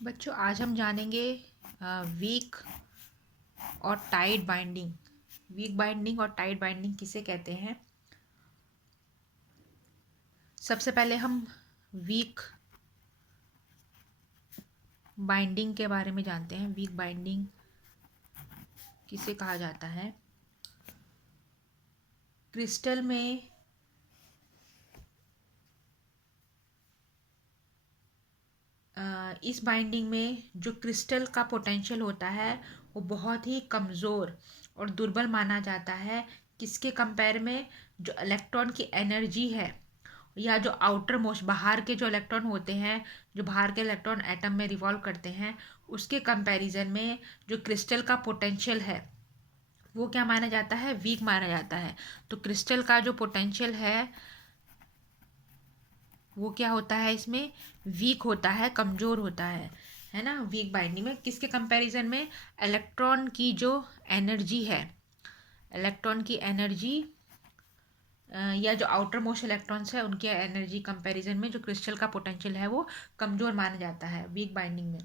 बच्चों, आज हम जानेंगे वीक और टाइट बाइंडिंग। वीक बाइंडिंग और टाइट बाइंडिंग किसे कहते हैं। सबसे पहले हम वीक बाइंडिंग के बारे में जानते हैं। वीक बाइंडिंग किसे कहा जाता है। क्रिस्टल में इस बाइंडिंग में जो क्रिस्टल का पोटेंशियल होता है वो बहुत ही कमज़ोर और दुर्बल माना जाता है। किसके कंपेयर में, जो इलेक्ट्रॉन की एनर्जी है या जो आउटर मोस्ट बाहर के जो इलेक्ट्रॉन होते हैं, जो बाहर के इलेक्ट्रॉन एटम में रिवॉल्व करते हैं, उसके कंपैरिजन में जो क्रिस्टल का पोटेंशियल है वो क्या माना जाता है, वीक माना जाता है। तो क्रिस्टल का जो पोटेंशियल है वो क्या होता है, इसमें वीक होता है, कमज़ोर होता है ना। वीक बाइंडिंग में किसके कंपैरिजन में, इलेक्ट्रॉन की जो एनर्जी है, इलेक्ट्रॉन की एनर्जी या जो आउटर मोस्ट इलेक्ट्रॉन्स है उनके एनर्जी कंपैरिजन में जो क्रिस्टल का पोटेंशियल है वो कमज़ोर माना जाता है वीक बाइंडिंग में।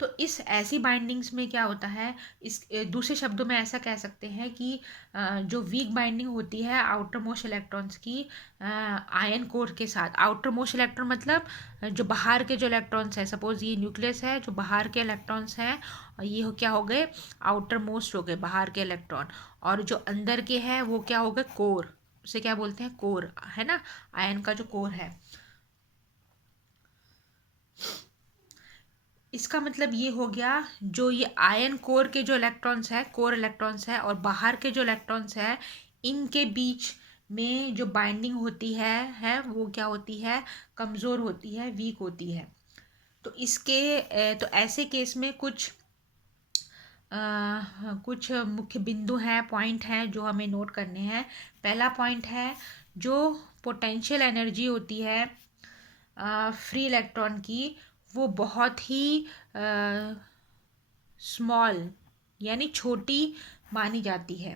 तो इस ऐसी बाइंडिंग्स में क्या होता है, इस दूसरे शब्दों में ऐसा कह सकते हैं कि जो वीक बाइंडिंग होती है आउटर मोस्ट इलेक्ट्रॉन्स की आयन कोर के साथ। आउटर मोस्ट इलेक्ट्रॉन मतलब जो बाहर के जो इलेक्ट्रॉन्स है, सपोज ये न्यूक्लियस है, जो बाहर के इलेक्ट्रॉन्स हैं ये क्या हो गए, आउटर मोस्ट हो गए बाहर के इलेक्ट्रॉन। और जो अंदर के हैं वो क्या हो गए, कोर। उसे क्या बोलते हैं, कोर, है ना, आयन का जो कोर है। इसका मतलब ये हो गया, जो ये आयन कोर के जो इलेक्ट्रॉन्स है, कोर इलेक्ट्रॉन्स है, और बाहर के जो इलेक्ट्रॉन्स है, इनके बीच में जो बाइंडिंग होती है वो क्या होती है, कमज़ोर होती है, वीक होती है। तो तो ऐसे केस में कुछ मुख्य बिंदु हैं, पॉइंट हैं जो हमें नोट करने हैं। पहला पॉइंट है, जो पोटेंशियल एनर्जी होती है फ्री इलेक्ट्रॉन की, वो बहुत ही स्मॉल यानी छोटी मानी जाती है।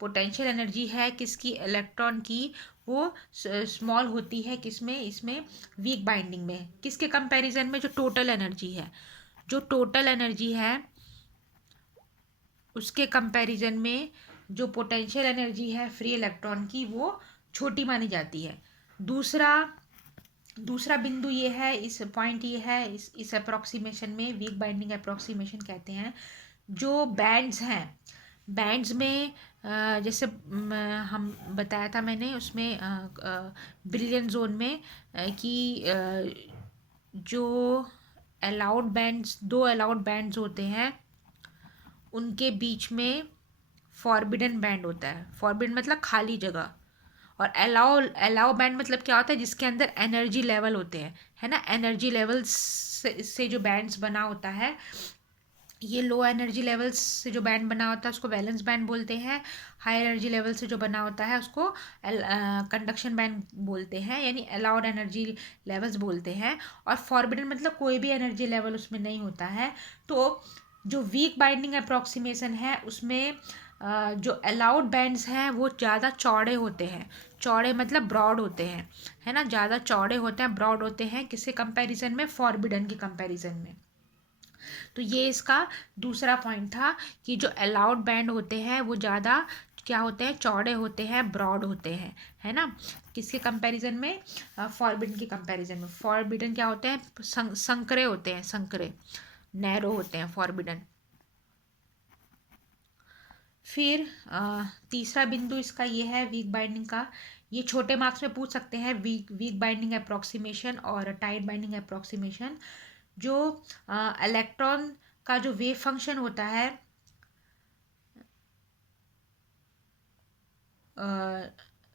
पोटेंशियल एनर्जी है किसकी, इलेक्ट्रॉन की, वो स्मॉल होती है किसमें, इसमें वीक बाइंडिंग में। किसके कंपैरिजन में, जो टोटल एनर्जी है, जो टोटल एनर्जी है उसके कंपैरिजन में जो पोटेंशियल एनर्जी है फ्री इलेक्ट्रॉन की वो छोटी मानी जाती है। दूसरा दूसरा बिंदु ये है, इस पॉइंट ये है, इस अप्रोक्सीमेशन में, वीक बाइंडिंग अप्रोक्सीमेशन कहते हैं। जो बैंड्स हैं, बैंड्स में जैसे हम बताया था मैंने उसमें ब्रिलियन जोन में कि जो दो अलाउड बैंड्स होते हैं उनके बीच में फॉरबिडन बैंड होता है। फॉरबिडन मतलब खाली जगह, और अलाउ अलाउ बैंड मतलब क्या होता है, जिसके अंदर एनर्जी लेवल होते हैं, है ना। एनर्जी लेवल्स से जो बैंड्स बना होता है, ये लो एनर्जी लेवल्स से जो बैंड बना होता है उसको वैलेंस बैंड बोलते हैं। हाई एनर्जी लेवल से जो बना होता है उसको कंडक्शन बैंड बोलते हैं, यानी अलाउड एनर्जी लेवल्स बोलते हैं। और फॉरबिडन मतलब कोई भी एनर्जी लेवल उसमें नहीं होता है। तो जो वीक बाइंडिंग अप्रॉक्सीमेशन है उसमें जो अलाउड बैंड्स हैं वो ज़्यादा चौड़े होते हैं। चौड़े मतलब ब्रॉड होते हैं, है ना, ज़्यादा चौड़े होते हैं, ब्रॉड होते हैं। किसके कंपैरिजन में, फॉरबिडन के कंपैरिजन में। तो ये इसका दूसरा पॉइंट था कि जो अलाउड बैंड होते हैं वो ज़्यादा क्या होते हैं, चौड़े होते हैं, ब्रॉड होते हैं, है ना। किसके कंपैरिजन में, फॉरबिडन के कंपैरिजन में। फॉरबिडन क्या होते हैं, संकरे होते हैं, संकरे, नैरो होते हैं फॉरबिडन। फिर तीसरा बिंदु इसका ये है वीक बाइंडिंग का, ये छोटे मार्क्स में पूछ सकते हैं, वीक बाइंडिंग अप्रोक्सीमेशन और टाइट बाइंडिंग अप्रोक्सीमेशन। जो इलेक्ट्रॉन का जो वेव फंक्शन होता है,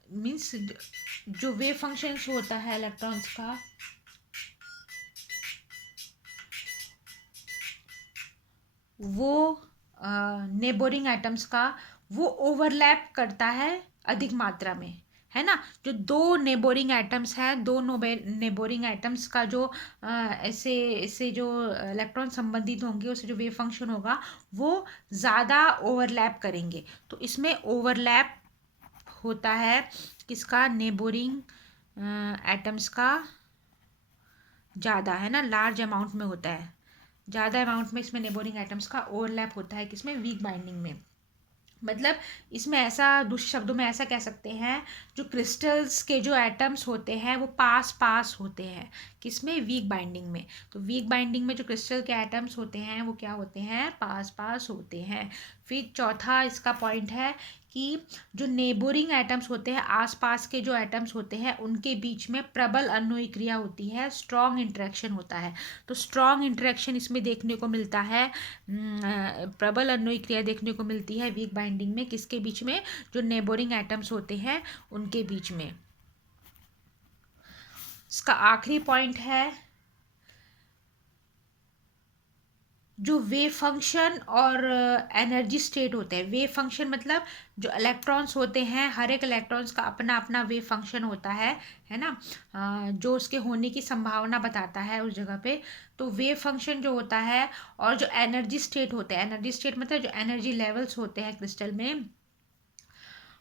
मीन्स जो वेव फंक्शंस होता है इलेक्ट्रॉन्स का, वो नेबोरिंग एटम्स का वो ओवरलैप करता है अधिक मात्रा में, है ना। जो दो नेबोरिंग एटम्स हैं, दो नेबोरिंग एटम्स का जो ऐसे ऐसे जो इलेक्ट्रॉन संबंधित होंगे उससे जो वेव फंक्शन होगा वो ज़्यादा ओवरलैप करेंगे। तो इसमें ओवरलैप होता है किसका, नेबोरिंग एटम्स का ज़्यादा, है ना, लार्ज अमाउंट में होता है, ज़्यादा अमाउंट में इसमें नेबोरिंग एटम्स का ओवरलैप होता है, किसमें, वीक बाइंडिंग में। मतलब इसमें ऐसा, दूसरे शब्दों में ऐसा कह सकते हैं, जो क्रिस्टल्स के जो एटम्स होते हैं वो पास पास होते हैं, किसमें, वीक बाइंडिंग में। तो वीक बाइंडिंग में जो क्रिस्टल के एटम्स होते हैं वो क्या होते हैं, पास पास होते हैं। फिर चौथा इसका पॉइंट है कि जो नेबोरिंग एटम्स होते हैं, आसपास के जो एटम्स होते हैं, उनके बीच में प्रबल अन्योयी क्रिया होती है, स्ट्रॉन्ग इंटरेक्शन होता है। तो स्ट्रॉन्ग इंटरेक्शन इसमें देखने को मिलता है, प्रबल अन्योयी क्रिया देखने को मिलती है वीक बाइंडिंग में, किसके बीच में, जो नेबोरिंग एटम्स होते हैं उनके बीच में। इसका आखिरी पॉइंट है जो वेव फंक्शन और एनर्जी स्टेट होते हैं। वेव फंक्शन मतलब जो इलेक्ट्रॉन्स होते हैं, हर एक इलेक्ट्रॉन्स का अपना अपना वेव फंक्शन होता है ना, जो उसके होने की संभावना बताता है उस जगह पे। तो वेव फंक्शन जो होता है, और जो एनर्जी स्टेट होते हैं, एनर्जी स्टेट मतलब जो एनर्जी लेवल्स होते हैं क्रिस्टल में,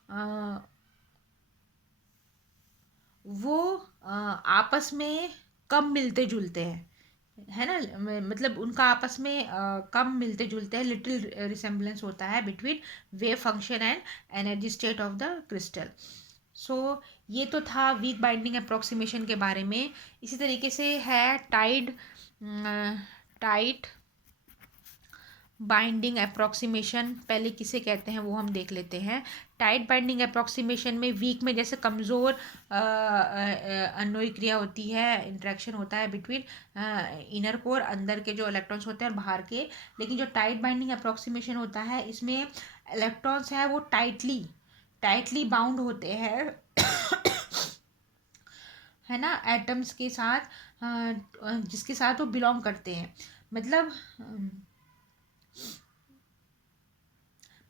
अ, वो आपस में कम मिलते जुलते हैं, है ना, मतलब उनका आपस में कम मिलते जुलते हैं, लिटिल रिसेम्बलेंस होता है between wave function and energy state of the crystal. So ये तो था वीक बाइंडिंग अप्रोक्सीमेशन के बारे में। इसी तरीके से है टाइट बाइंडिंग अप्रोक्सीमेशन, पहले किसे कहते हैं वो हम देख लेते हैं। टाइट बाइंडिंग अप्रोक्सीमेशन में वीक में जैसे कमज़ोर अन्योयी क्रिया होती है, इंटरेक्शन होता है बिटवीन इनर कोर, अंदर के जो इलेक्ट्रॉन्स होते हैं, और बाहर के। लेकिन जो टाइट बाइंडिंग अप्रोक्सीमेशन होता है, इसमें इलेक्ट्रॉन्स हैं वो टाइटली टाइटली बाउंड होते हैं है ना, एटम्स के साथ, जिसके साथ वो बिलोंग करते हैं। मतलब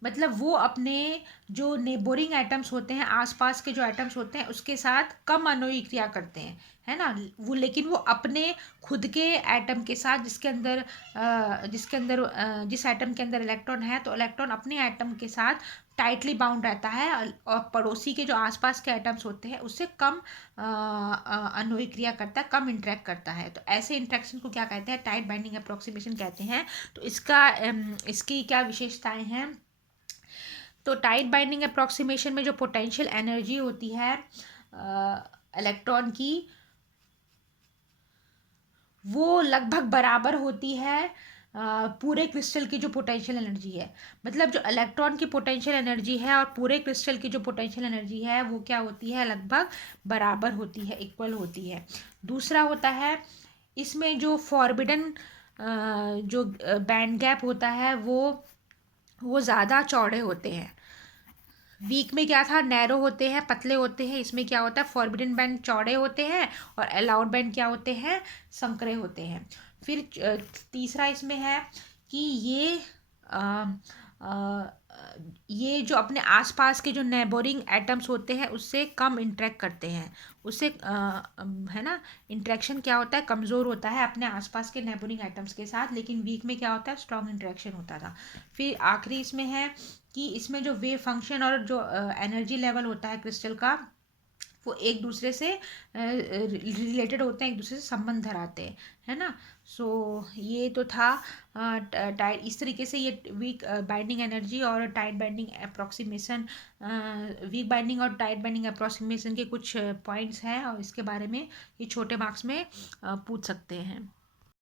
मतलब वो अपने जो नेबोरिंग एटम्स होते हैं, आसपास के जो एटम्स होते हैं, उसके साथ कम अन्योयी क्रिया करते हैं, है ना, वो, लेकिन वो अपने खुद के एटम के साथ, जिस एटम के अंदर इलेक्ट्रॉन है, तो इलेक्ट्रॉन अपने एटम के साथ टाइटली बाउंड रहता है, और पड़ोसी के जो आसपास के एटम्स होते हैं उससे कम अन्योयी क्रिया करता है, कम इंटरेक्ट करता है। तो ऐसे इंटरेक्शन को क्या कहते हैं, टाइट बाइंडिंग अप्रोक्सीमेशन कहते हैं। तो इसकी क्या विशेषताएं हैं। तो टाइट बाइंडिंग अप्रोक्सीमेशन में जो पोटेंशियल एनर्जी होती है इलेक्ट्रॉन की, वो लगभग बराबर होती है पूरे क्रिस्टल की जो पोटेंशियल एनर्जी है। मतलब जो इलेक्ट्रॉन की पोटेंशियल एनर्जी है और पूरे क्रिस्टल की जो पोटेंशियल एनर्जी है, वो क्या होती है, लगभग बराबर होती है, इक्वल होती है। दूसरा होता है, इसमें जो फॉरबिडन जो बैंड गैप होता है, वो ज़्यादा चौड़े होते हैं। वीक में क्या था, नैरो होते हैं, पतले होते हैं। इसमें क्या होता है, फॉरबिडन बैंड चौड़े होते हैं, और अलाउड बैंड क्या होते हैं, संकरे होते हैं। फिर तीसरा इसमें है कि अ, अ, ये जो अपने आसपास के जो नेबोरिंग एटम्स होते हैं उससे कम इंटरेक्ट करते हैं, उससे है ना, इंटरेक्शन क्या होता है, कमज़ोर होता है अपने आसपास के नेबोरिंग एटम्स के साथ। लेकिन वीक में क्या होता है, स्ट्रॉन्ग इंटरेक्शन होता था। फिर आखिरी इसमें है कि इसमें जो वेव फंक्शन और जो एनर्जी लेवल होता है क्रिस्टल का, वो एक दूसरे से रिलेटेड होते हैं, एक दूसरे से संबंध धराते हैं, है ना। सो ये तो था टाइट, इस तरीके से ये वीक बाइंडिंग एनर्जी और tight binding approximation, weak binding और टाइट बाइंडिंग अप्रोक्सीमेशन के कुछ पॉइंट्स हैं, और इसके बारे में ये छोटे मार्क्स में पूछ सकते हैं।